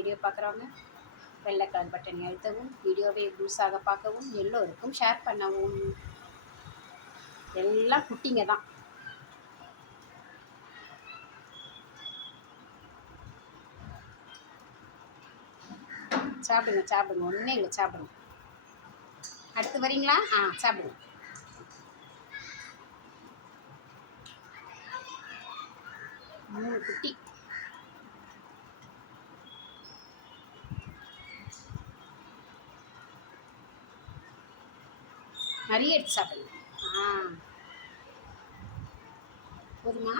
Video பார்க்குறவங்க வெள்ளை colour பட்டனை அழுத்தவும் வீடியோவை முழுசாக பார்க்கவும் எல்லோருக்கும் ஷேர் பண்ணவும். எல்லாம் குட்டிங்க தான். சாப்பிடுங்க சாப்பிடுங்க. ஒன்றே இல்லை சாப்பிடுங்க. அடுத்து வரீங்களா? ஆ சாப்பிடுங்க. மூணு குட்டி. நிறைய எடுத்து சாப்பிடுங்க. ஆ. போதுமா?